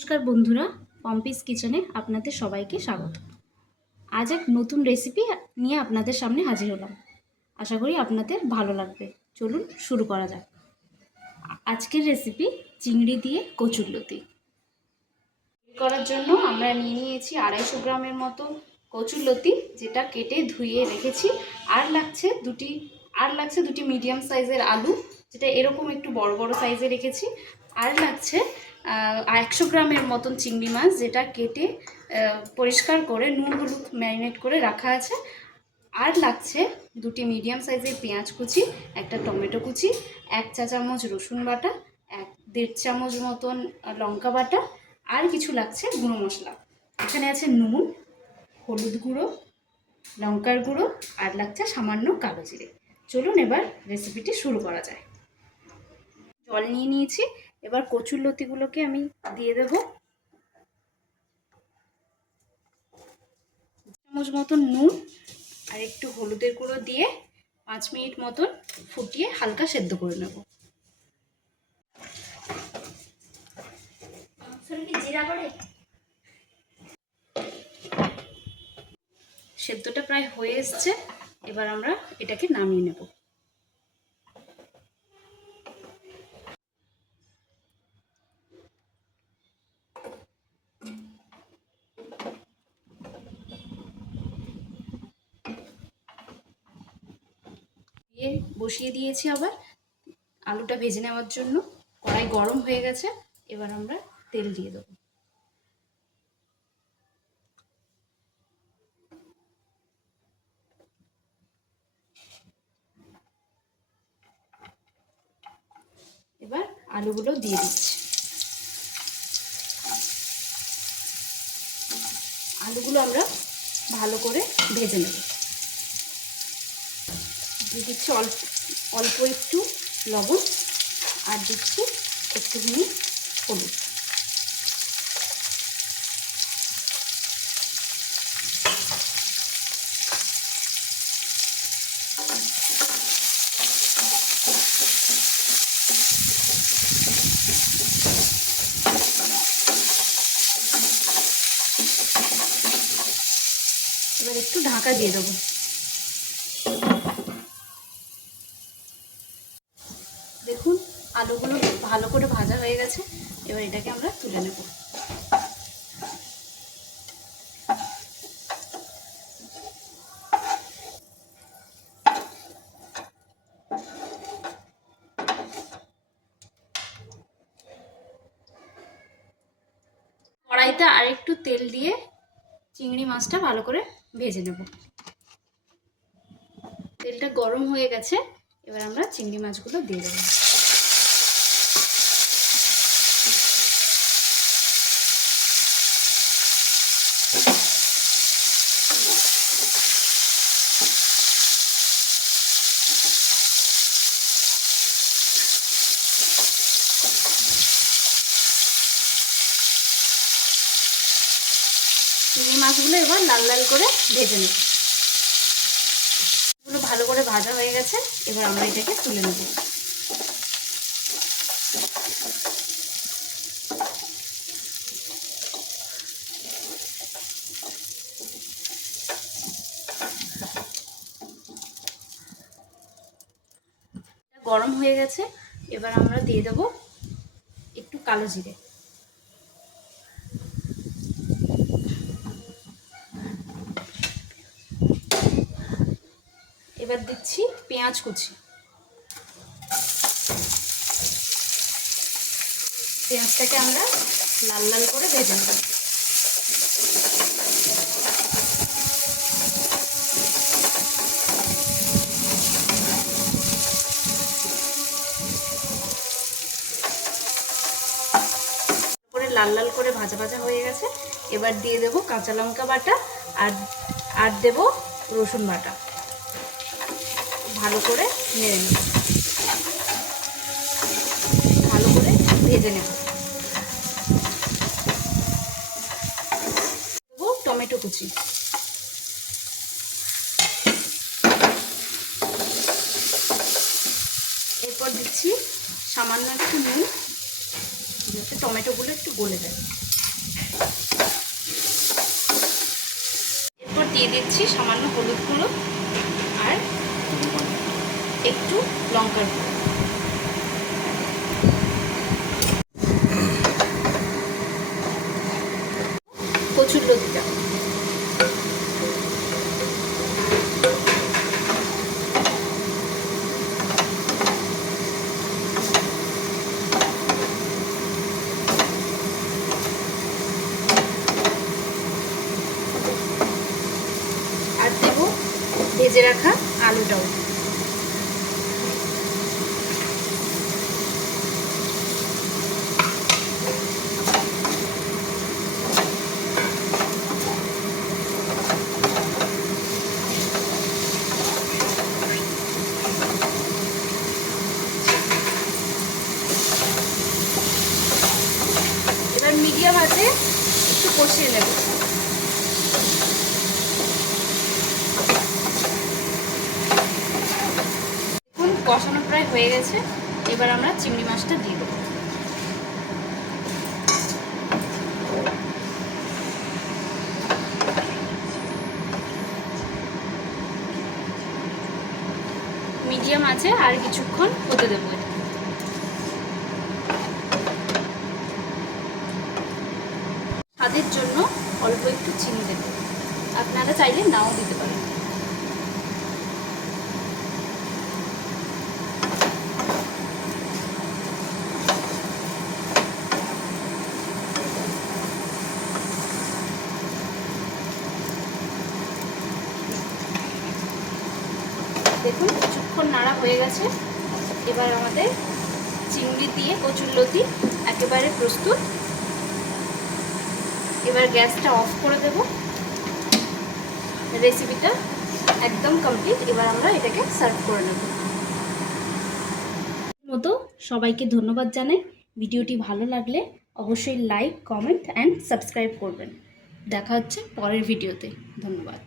নমস্কার বন্ধুরা, পম্পিস কিচেনে আপনাদের সবাইকে স্বাগত। আজ এক নতুন রেসিপি নিয়ে আপনাদের সামনে হাজির হলাম। আশা করি আপনাদের ভালো লাগবে। চলুন শুরু করা যাক। আজকের রেসিপি চিংড়ি দিয়ে কচুরলতি। করার জন্য আমরা নিয়ে নিয়েছি 250 গ্রামের মতো কচুরলতি, যেটা কেটে ধুয়ে রেখেছি। আর লাগছে দুটি মিডিয়াম সাইজের আলু, যেটা এরকম একটু বড় বড় সাইজে রেখেছি। আর লাগছে 100 গ্রামের মতন চিংড়ি মাছ, যেটা কেটে পরিষ্কার করে নুন হলুদ ম্যারিনেট করে রাখা আছে। আর লাগছে দুটি মিডিয়াম সাইজের পেঁয়াজ কুচি, একটা টমেটো কুচি, 1 চা চামচ রসুন বাটা, 1.5 চামচ মতন লঙ্কা বাটা, আর কিছু লাগছে গুঁড়ো মশলা। এখানে আছে নুন, হলুদ গুঁড়ো, লঙ্কার গুঁড়ো, আর লাগছে সামান্য কালো জিরে। চলুন এবার রেসিপিটি শুরু করা যায়। জল নিয়ে নিয়েছি, এবার কচুরলতিগুলোকে আমি দিয়ে দেব। চামচ মতন নুন আর একটু হলুদের গুঁড়ো দিয়ে 5 মিনিট মতন ফুটিয়ে হালকা সেদ্ধ করে নেব। সেদ্ধটা প্রায় হয়ে এসছে, এবার আমরা এটাকে নামিয়ে নেব। বসিয়ে দিয়েছি আবার আলুটা ভেজে নেওয়ার জন্য। কড়াই গরম হয়ে গেছে, এবার আমরা তেল দিয়ে দেবো। এবার আলুগুলো দিয়ে দিচ্ছি। আলুগুলো আমরা ভালো করে ভেজে নেব। দিয়ে দিচ্ছি অল্প একটু লবণ, আর দিচ্ছি একটুখানি হলুদ। এবার একটু ঢাকা দিয়ে দেবো। দেখুন আলুগুলো ভালো করে ভাজা হয়ে গেছে, এবার এটাকে আমরা তুলে নেব। কড়াইতে আরেকটু তেল দিয়ে চিংড়ি মাছটা ভালো করে ভেজে নেব। তেলটা গরম হয়ে গেছে, এবার আমরা চিংড়ি মাছগুলো দিয়ে দেবো। চিংড়ি মাছগুলো এবার লাল লাল করে ভেজে নেব। এগুলো ভালো করে ভাজা হয়ে গেছে, এবার আমরা এটাকে তুলে নেব। গরম হয়ে গেছে, এবার আমরা দিয়ে দেব একটু কালো জিরে। এবার দিচ্ছি পেঁয়াজ কুচি। পেঁয়াজটাকে আমরা লাল লাল করে ভেজে নেব। লাল লাল করে ভাজা ভাজা হয়ে গেছে, এবার দিয়ে দেব কাঁচা লঙ্কা বাটা আর দেব রসুন বাটা। ভালো করে নেড়ে নেব, ভালো করে ভেজে নেব। দেবো টমেটো কুচি। এরপর দিচ্ছি সামান্য একটু নুন, যাতে টমেটোগুলো একটু গলে যায়। দিয়ে দিচ্ছি সামান্য হলুদ গুঁড়ো আর একটু লঙ্কার গুঁড়ো। কচুরলতিটা আর দেবো ভেজে রাখা আলুটাও। এবার মিডিয়াম আছে একটু কষিয়ে নেব। এখন কষানো প্রায় হয়ে গেছে, এবার আমরা চিংড়ি মাছটা দিয়ে দেবো। মিডিয়াম আছে আর কিছুক্ষণ হতে দেবো। স্বাদের জন্য অল্প একটু চিনি দেব, আপনারা চাইলে নাও দিতে পারেন। দেখুন কিছুক্ষণ নাড়া হয়ে গেছে, এবার আমাদের চিংড়ি দিয়ে কচুরলতি একেবারে প্রস্তুত। এবার গ্যাসটা অফ করে দেব। রেসিপিটা একদম কমপ্লিট, এবার আমরা এটাকে সার্ভ করে নেব। মতো সবাইকে ধন্যবাদ জানাই। ভিডিওটি ভালো লাগলে অবশ্যই লাইক, কমেন্ট অ্যান্ড সাবস্ক্রাইব করবেন। দেখা হচ্ছে পরের ভিডিওতে। ধন্যবাদ।